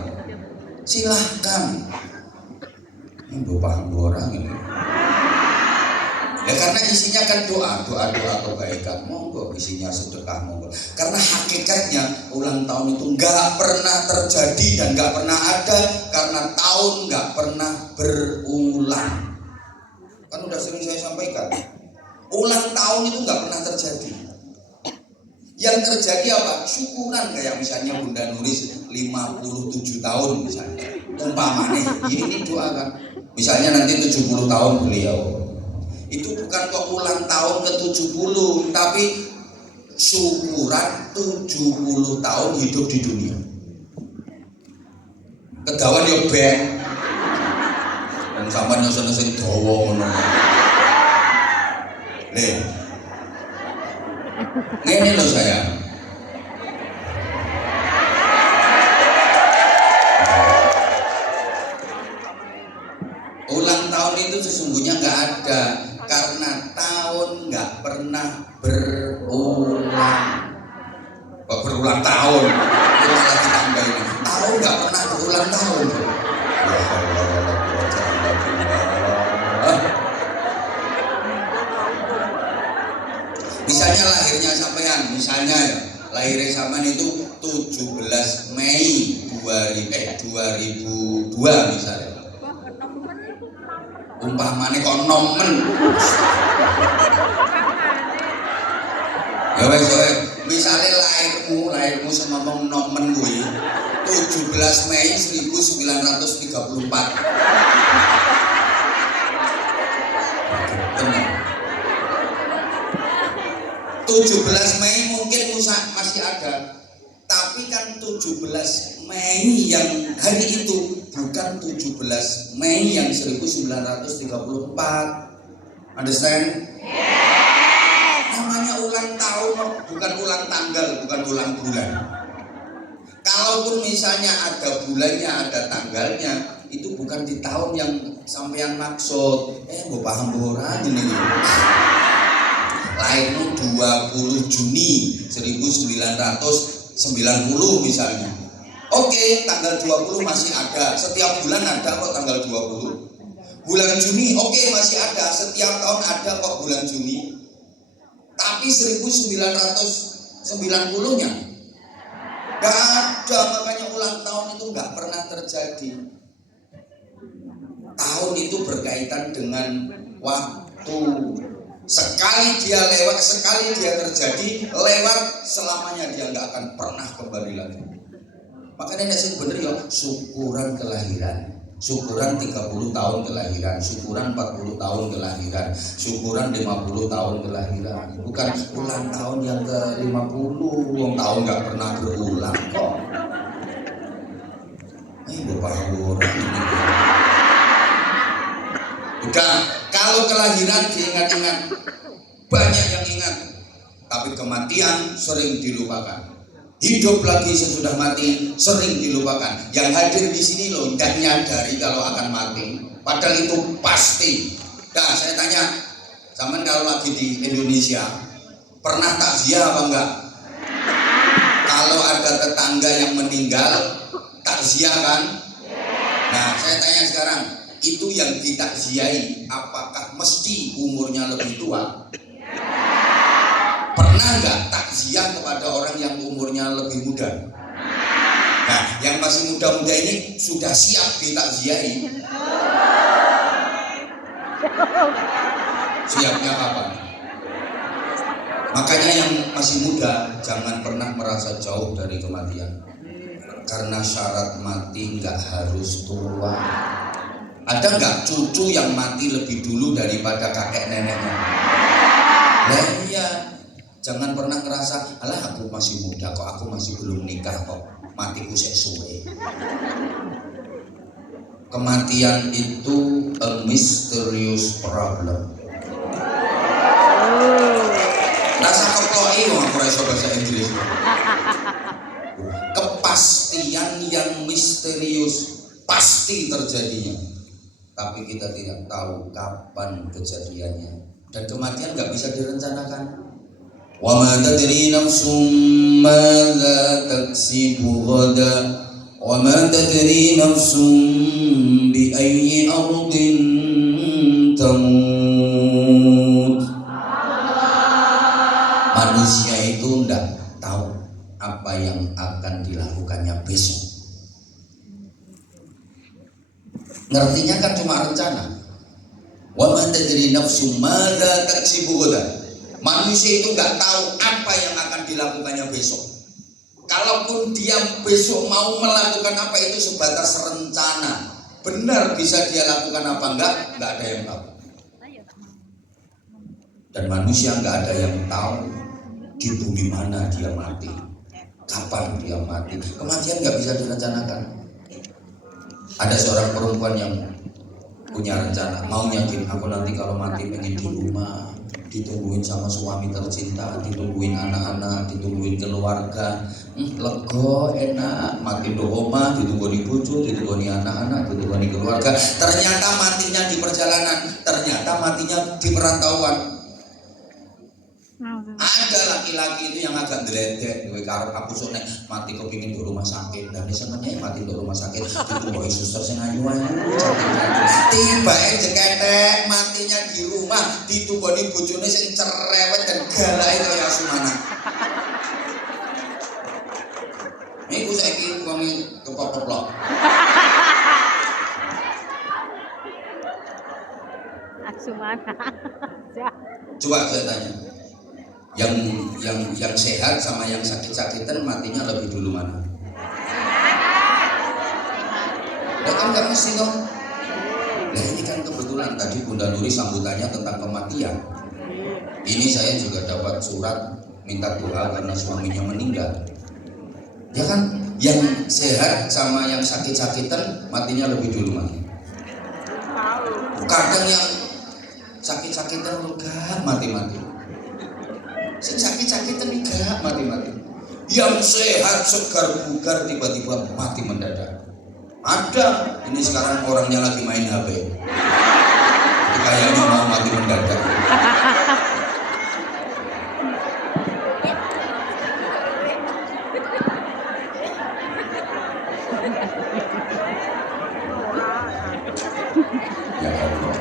Silahkan. Ini paham orang ini. Ya karena isinya kan doa kebaikan, monggo, isinya sedekah, monggo. Karena hakikatnya ulang tahun itu nggak pernah terjadi dan nggak pernah ada karena tahun nggak pernah berulang. Kan udah sering saya sampaikan, ulang tahun itu nggak pernah terjadi. Yang terjadi apa? Syukuran, kayak misalnya Bunda Nuris 57 tahun misalnya. Umpamanya, ini doa kan. Misalnya nanti 70 tahun beliau. Itu bukan kok ulang tahun ke-70, tapi syukuran 70 tahun hidup di dunia. Kedawan yo ben. Wong sampean yo seneng sing dawa ngono. Nih. Ngene lho saya. Ulang tahun itu sesungguhnya nggak ada. Karena tahun nggak pernah berulang. Kok berulang tahun? Itu malah ditambahin. Tahun nggak pernah berulang tahun. Misalnya lahirnya sampean, misalnya ya, lahirnya sampean itu 17 Mei 2002 misalnya. Umpamane kok nomen. Ya wes misale lahirmu semomong nomen kuwi 17 Mei 1934. Benar. 17 Mei mungkin masih ada. Tapi kan 17 Mei yang hari itu bukan 17 Mei yang 1934. Understand? Namanya ulang tahun, bukan ulang tanggal, bukan ulang bulan. Kalaupun misalnya ada bulannya, ada tanggalnya, itu bukan di tahun yang sampean maksud. Gue paham orang ini. Lahirmu 20 Juni 1990 misalnya. Oke, tanggal 20 masih ada. Setiap bulan ada kok tanggal 20. Bulan Juni, oke, masih ada. Setiap tahun ada kok bulan Juni. Tapi 1990-nya gak ada, makanya ulang tahun itu gak pernah terjadi. Tahun itu berkaitan dengan waktu. Sekali dia lewat, sekali dia terjadi, lewat, selamanya dia gak akan pernah kembali lagi. Makanya sih bener ya, syukuran kelahiran. Syukuran 30 tahun kelahiran, syukuran 40 tahun kelahiran, syukuran 50 tahun kelahiran. Bukan ulang tahun yang ke-50, ulang tahun gak pernah berulang kok. Ini bapak orang ini. Udah, kalau kelahiran diingat-ingat, banyak yang ingat. Tapi kematian sering dilupakan. Hidup lagi sesudah mati sering dilupakan. Yang hadir di sini loh nggak nyadari kalau akan mati. Padahal itu pasti. Nah, saya tanya, zaman kalau lagi di Indonesia pernah takziah apa enggak? Kalau ada tetangga yang meninggal, takziah kan? Nah, saya tanya sekarang, itu yang ditakziahi apakah mesti umurnya lebih tua? Pernah nggak takziah kepada orang yang umurnya lebih muda? Nah, yang masih muda-muda ini sudah siap ditakziahi. Siapnya kapan? Makanya yang masih muda jangan pernah merasa jauh dari kematian. Karena syarat mati nggak harus tua. Ada nggak cucu yang mati lebih dulu daripada kakek neneknya? Nah, iya. Jangan pernah ngerasa, alah aku masih muda kok, aku masih belum nikah kok, matiku sesuai. Kematian itu a mysterious problem. Rasa keploi kok aku rasa bahasa Inggris. Kepastian yang misterius pasti terjadinya, tapi kita tidak tahu kapan kejadiannya. Dan kematian nggak bisa direncanakan. Wa ma tadri nafsum madza taksibu ghada wa ma tadri nafsum bi ayyi ardin tamut. Manusia itu tidak tahu apa yang akan dilakukannya besok. Ngertinya kan cuma rencana. Wa ma tadri nafsum madza taksibu ghada. Manusia itu nggak tahu apa yang akan dilakukannya besok. Kalaupun dia besok mau melakukan apa itu sebatas rencana. Benar bisa dia lakukan apa enggak ada yang tahu. Dan manusia nggak ada yang tahu di bumi mana dia mati, kapan dia mati. Kematian nggak bisa direncanakan. Ada seorang perempuan yang punya rencana, maunya gini, aku nanti kalau mati pengen di rumah, ditungguin sama suami tercinta, ditungguin anak-anak, ditungguin keluarga, lego, enak, mati di rumah, ditungguin bojo, ditungguin anak-anak, ditungguin keluarga. Ternyata matinya di perjalanan, ternyata matinya di perantauan. Ada laki-laki itu yang agak geledek, gue karep aku sonek mati kepingin di rumah sakit, dan dia senengnya mati di rumah sakit, ditungguin suster sing ayu-ayu, tiba jeketek matinya di rumah, ditungguin bojone sing cerewet dan galak kaya Sumana. Ini gue saiki wong kepok-keplok. Sumana. Coba saya tanya, yang sehat sama yang sakit-sakitan matinya lebih dulu mana? Ya kan nggak mesti dong. Nah ini kan kebetulan tadi Bunda Nuri sambutannya tentang kematian. Ini saya juga dapat surat minta doa karena suaminya meninggal. Ya kan, yang sehat sama yang sakit-sakitan matinya lebih dulu mana? Kadang yang sakit-sakitan gak mati-mati. Sing sakit-sakitan gak mati-mati. Yang sehat segar bugar tiba-tiba mati mendadak. Ada, ini sekarang orangnya lagi main HP. Itu kayaknya mau mati mendadak. Ya Allah.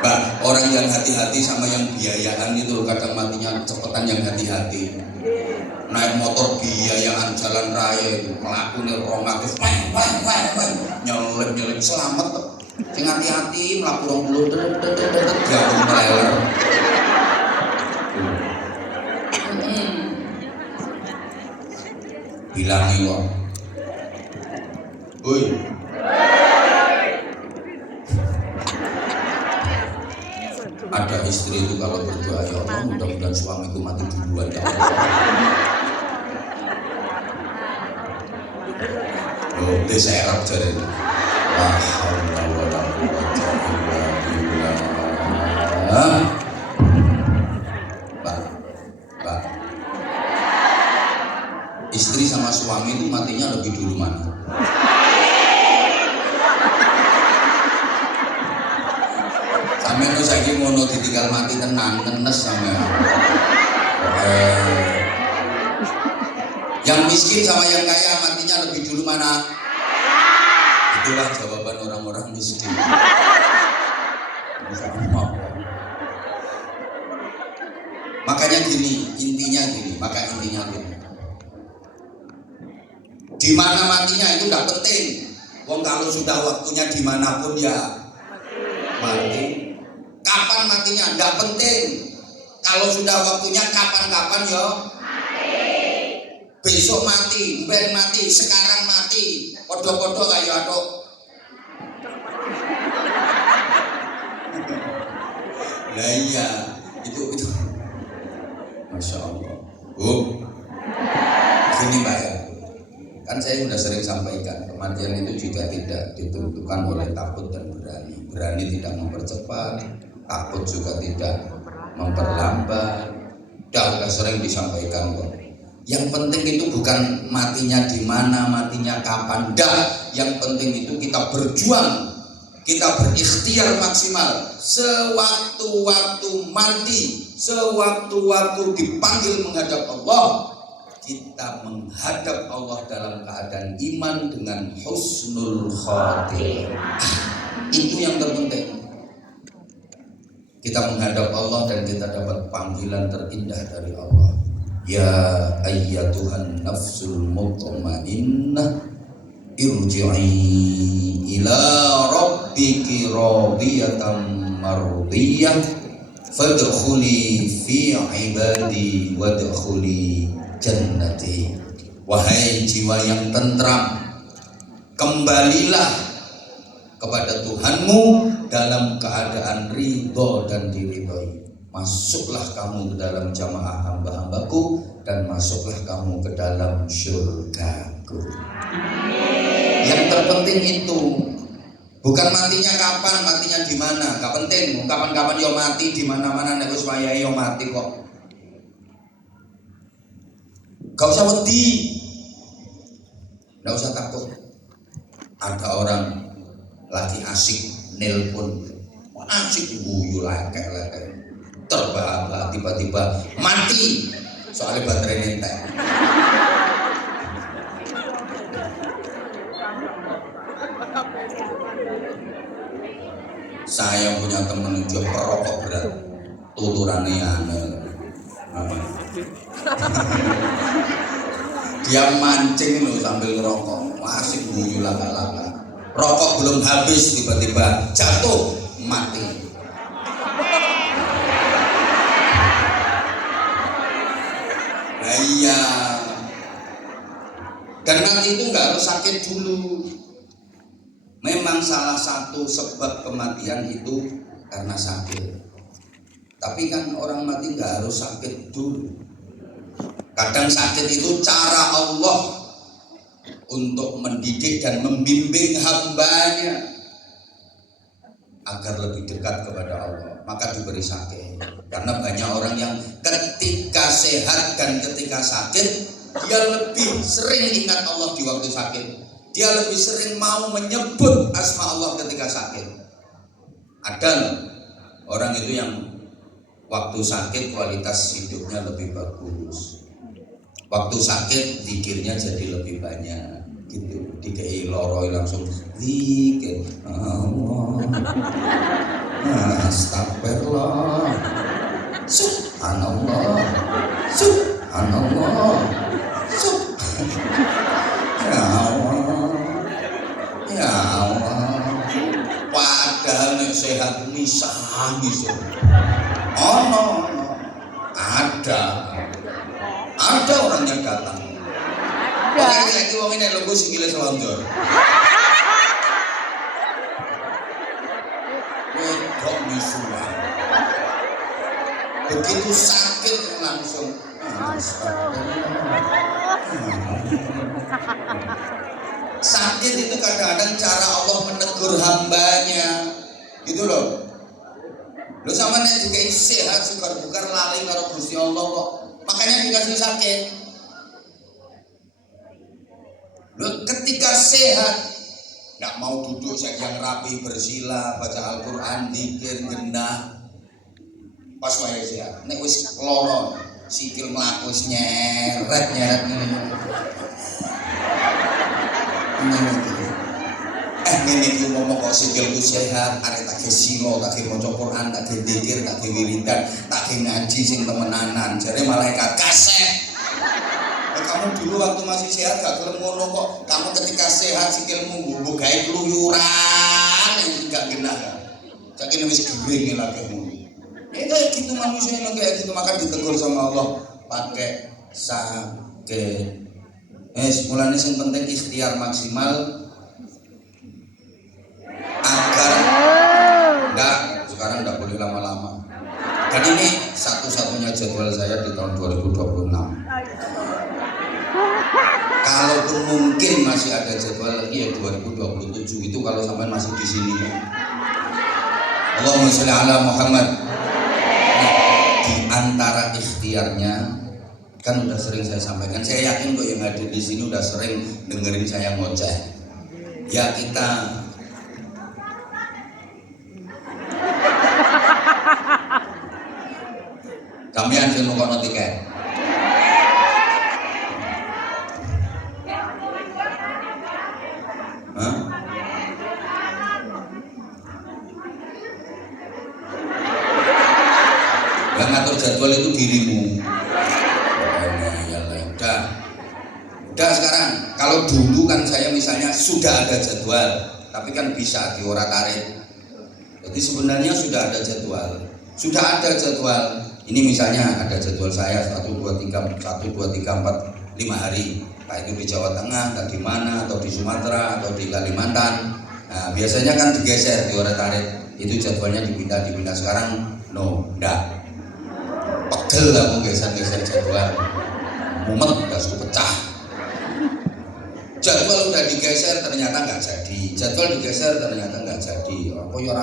Bah, orang yang hati-hati sama yang biayaan itu kadang matinya cepetan yang hati-hati. Naik motor biayaan jalan raya itu melakukan terus nyelip selamat tuh. Sing hati-hati melakukan dulu jauh trailer. Bilangi kok. Woi. Ada istri itu kalau berdoa, ya Allah mudah-mudahan suamiku mati duluan ya Allah. Oh, diserap jari. La haula wala quwwata illa billah. Pak. Istri sama suami itu matinya lebih dulu mana? Sampeyan itu saiki ngono ditinggal mati tenan tenes sampeyan. Yang miskin sama yang kaya matinya lebih dulu mana? Itulah jawaban orang-orang miskin. Makanya gini, intinya gini. Di mana matinya itu enggak penting. Wong kalau sudah waktunya dimanapun ya mati. Kapan matinya enggak penting. Kalau sudah waktunya kapan-kapan ya mati. Besok mati, ben mati, sekarang mati. Podo-podo kayak atok. Nah iya, itu. Masya Allah. Gini Mbak ya. Kan saya sudah sering sampaikan, kematian itu juga tidak ditentukan oleh takut dan berani. Berani tidak mempercepat, takut juga tidak memperlambat. Sudah sering disampaikan kok. Yang penting itu bukan matinya di mana, matinya kapan. Yang penting itu kita berjuang, kita berikhtiar maksimal. Sewaktu-waktu mati, sewaktu-waktu dipanggil menghadap Allah, kita menghadap Allah dalam keadaan iman dengan husnul khotimah. Itu yang terpenting. Kita menghadap Allah dan kita dapat panggilan terindah dari Allah. Ya ayyatuhan nafsul mutmainnah irji'i ila rabbiki radiyatan mardiyah fadkhuli fi ibadi wadkhuli jannati. Wahai jiwa yang tentram, kembalilah kepada Tuhanmu dalam keadaan ridho dan diridhoi. Masuklah kamu ke dalam jamaah hamba-hambaku dan masuklah kamu ke dalam syurgaku. Yang terpenting itu bukan matinya kapan, matinya di mana. Gak penting, kapan-kapan yo mati di mana-mana nek wis wayahe yo mati kok. Gak usah wedi, gak usah takut. Ada orang lagi asik nelpon, asik guyu lekek-lekek, terbahak-bahak tiba-tiba mati soalnya baterai entek. Saya punya teman yang perokok berat, tuturannya aneh. Dia mancing loh sambil ngerokok, asik guyu laka-laka. Rokok belum habis tiba-tiba jatuh mati. Nah iya. Dan mati itu nggak harus sakit dulu. Memang salah satu sebab kematian itu karena sakit. Tapi kan orang mati nggak harus sakit dulu. Kadang sakit itu cara Allah untuk mendidik dan membimbing hambanya. agar lebih dekat kepada Allah, maka diberi sakit. Karena banyak orang yang ketika sehat dan ketika sakit, dia lebih sering ingat Allah di waktu sakit. Dia lebih sering mau menyebut asma Allah ketika sakit. Ada orang itu yang waktu sakit kualitas hidupnya lebih bagus. Waktu sakit zikirnya jadi lebih banyak. Gitu, dikei loroi langsung zikir Allah, astagfirullah, subhanallah, subhanallah, ya Allah, ya Allah. Padahal nek sehat misah. Oh no, ada orang yang datang. Pokoknya lagi wong ini lungguh sikile selonjor. Wedok misuan. Begitu sakit langsung. Sakit itu kadang-kadang cara Allah menegur hambanya, gitu loh. Lo sama nek juga sehat sukar-bukar lali karo Gusti Allah kok. Makanya dikasih sakit. Loh, ketika sehat, nggak mau duduk yang rapi bersila, baca Al-Quran, zikir, genah, pas wae sehat. Nek wis loro, sikil mlaku nyeret ngene iki ngomong kok sikilku sehat, arek tak sila, tak maca Quran, tak zikir, tak wiridan, tak ngaji sing temenanan. Jare malaikat kaset. Kamu dulu waktu masih sehat gak gelem ngono kok. Kamu ketika sehat sikilmu mbok gawe keluyuran enggak genah kan. Saiki wis gering lagi ngono. Kayak gitu manusia yang kayak gitu, maka ditegur sama Allah pakai sakit. Mulane sing penting ikhtiar maksimal agar sekarang enggak boleh lama-lama. Dan ini satu-satunya jadwal saya di tahun 2026. Kalaupun mungkin masih ada jadwal lagi ya 2027 itu kalau sampai masih di sini. Allahumma sholli ala Muhammad. Nah, di antara ikhtiarnya kan udah sering saya sampaikan. Saya yakin kok yang ada di sini udah sering dengerin saya ngoceh. Ya kita kami anjing nukono tiket. Yang ngatur jadwal itu dirimu. Udah sekarang. Kalau dulu kan saya misalnya sudah ada jadwal, tapi kan bisa diorak-arik. Jadi sebenarnya sudah ada jadwal. Ini misalnya ada jadwal saya 1, 2, 3, 4, 5 hari. Entah itu di Jawa Tengah, entah di mana, atau di Sumatera, atau di Kalimantan. Nah, biasanya kan digeser, diorak-arik. Itu jadwalnya dipindah. Sekarang enggak. Pegel lah mau geser-geser jadwal. Mumet udah suka pecah. Jadwal udah digeser ternyata nggak jadi. Apa ya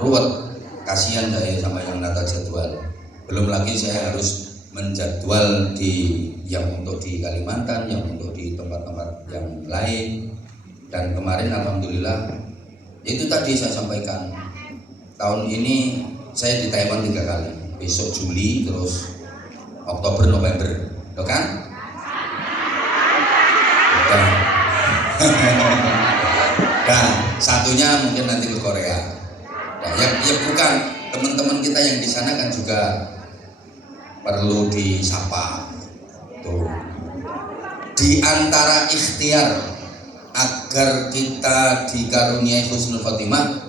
ruwet. Kasihan saya sama yang nata jadwal. Belum lagi saya harus menjadwal yang untuk di Kalimantan, yang untuk di tempat-tempat yang lain. Dan kemarin alhamdulillah itu tadi saya sampaikan, tahun ini saya di Taiwan 3 kali. Besok Juli, terus Oktober, November, loh kan? Dan satunya mungkin nanti ke Korea. Nah, ya bukan, teman-teman kita yang di sana kan juga perlu disapa. Tuh. Di antara ikhtiar agar kita dikaruniai husnul khotimah,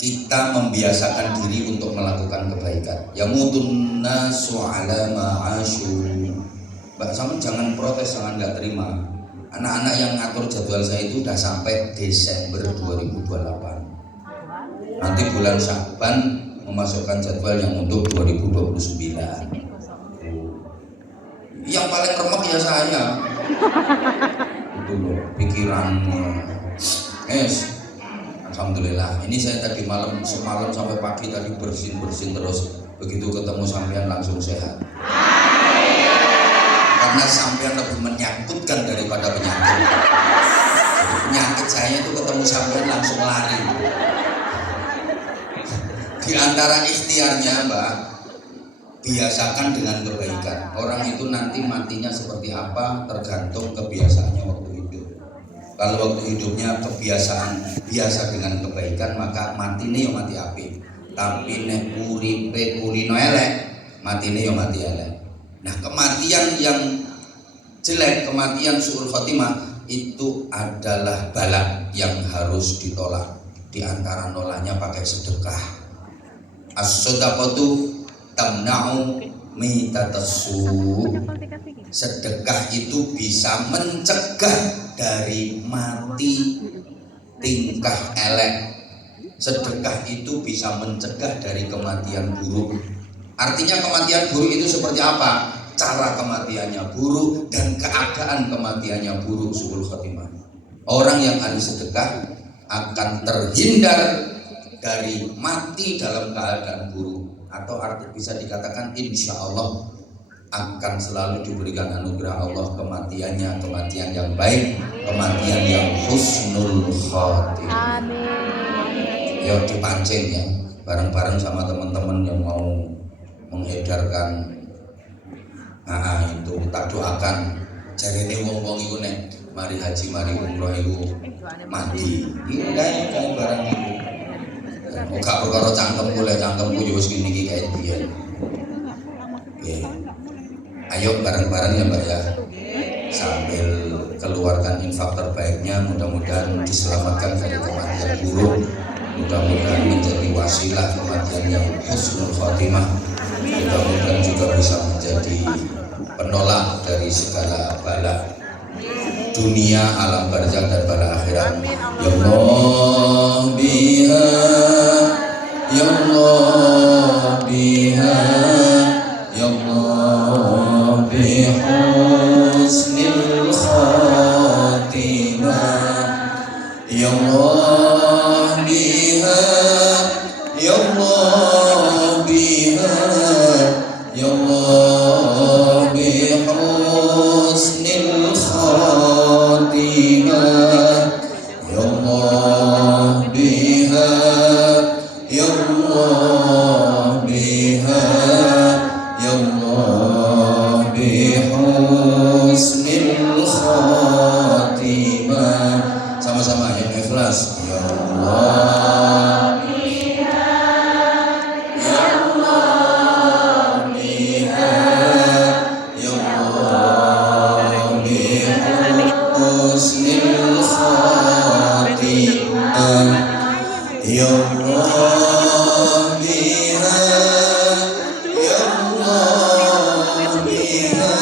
kita membiasakan diri untuk melakukan kebaikan. Yamutun nasu ala ma'asyu. Mbak Samun jangan protes, jangan nggak terima. Anak-anak yang ngatur jadwal saya itu udah sampai Desember 2028. Nanti bulan Sya'ban memasukkan jadwal yang untuk 2029. Yang paling remek ya saya. Itu loh pikirannya. Alhamdulillah. Ini saya tadi malam, semalam sampai pagi tadi bersin terus. Begitu ketemu sampean langsung sehat. Karena sampean lebih menyangkutkan daripada penyakit. Jadi penyakit saya itu ketemu sampean langsung lari. Di antara ikhtiarnya, Mbak, biasakan dengan kebaikan. Orang itu nanti matinya seperti apa tergantung kebiasaannya waktu hidup. Kalau waktu hidupnya kebiasaan biasa dengan kebaikan, maka matine ya mati apik. Tapi nek uripe kulino elek, matine ya mati elek. Nah, kematian yang jelek, kematian su'ul khotimah itu adalah bala yang harus ditolak. Di antara nolanya pakai sedekah. As-shadaqatu tamna'u mitatassu. Sedekah itu bisa mencegah dari mati tingkah elek. Sedekah itu bisa mencegah dari kematian buruk. Artinya kematian buruk itu seperti apa? Cara kematiannya buruk dan keadaan kematiannya buruk, su'ul khotimah. Orang yang ahli sedekah akan terhindar dari mati dalam keadaan buruk, atau arti bisa dikatakan insya Allah akan selalu diberikan anugerah Allah kematiannya kematian yang baik, kematian yang husnul khotimah. Ya dipancing ya, bareng-bareng sama teman-teman yang mau mengedarkan. Nah itu tak doakan. Jarene wong-wong iku nek mari haji mari umroh iku mandi. Iki kae barang itu. Gak perkara cangkemku lek cangkemku yo wis ngene iki kae biyen. Nggih. Ayo bareng-bareng ya Mbak ya. Sambil keluarkan infak terbaiknya, mudah-mudahan diselamatkan dari kematian buruk. Mudah-mudahan menjadi wasilah kematian yang husnul khotimah. Mudah-mudahan juga bisa menjadi penolak dari segala bala dunia, alam barzakh dan bala akhirat. Ya Allah biha, ya Allah biha, ya Allah bi husnil khatimah, ya Allah biha, ya Allah biha, ya Allah bi husnil khatimah, ya Allah biha, ya Allah biha, ya Allah bi husnil khatimah. Sama-sama yang ikhlas. Ya Allah biha, ya Allah biha, ya Allah bi husnil khatimah, ya Allah biha, ya Allah biha,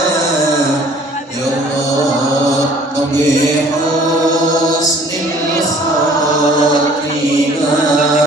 ya Allah bi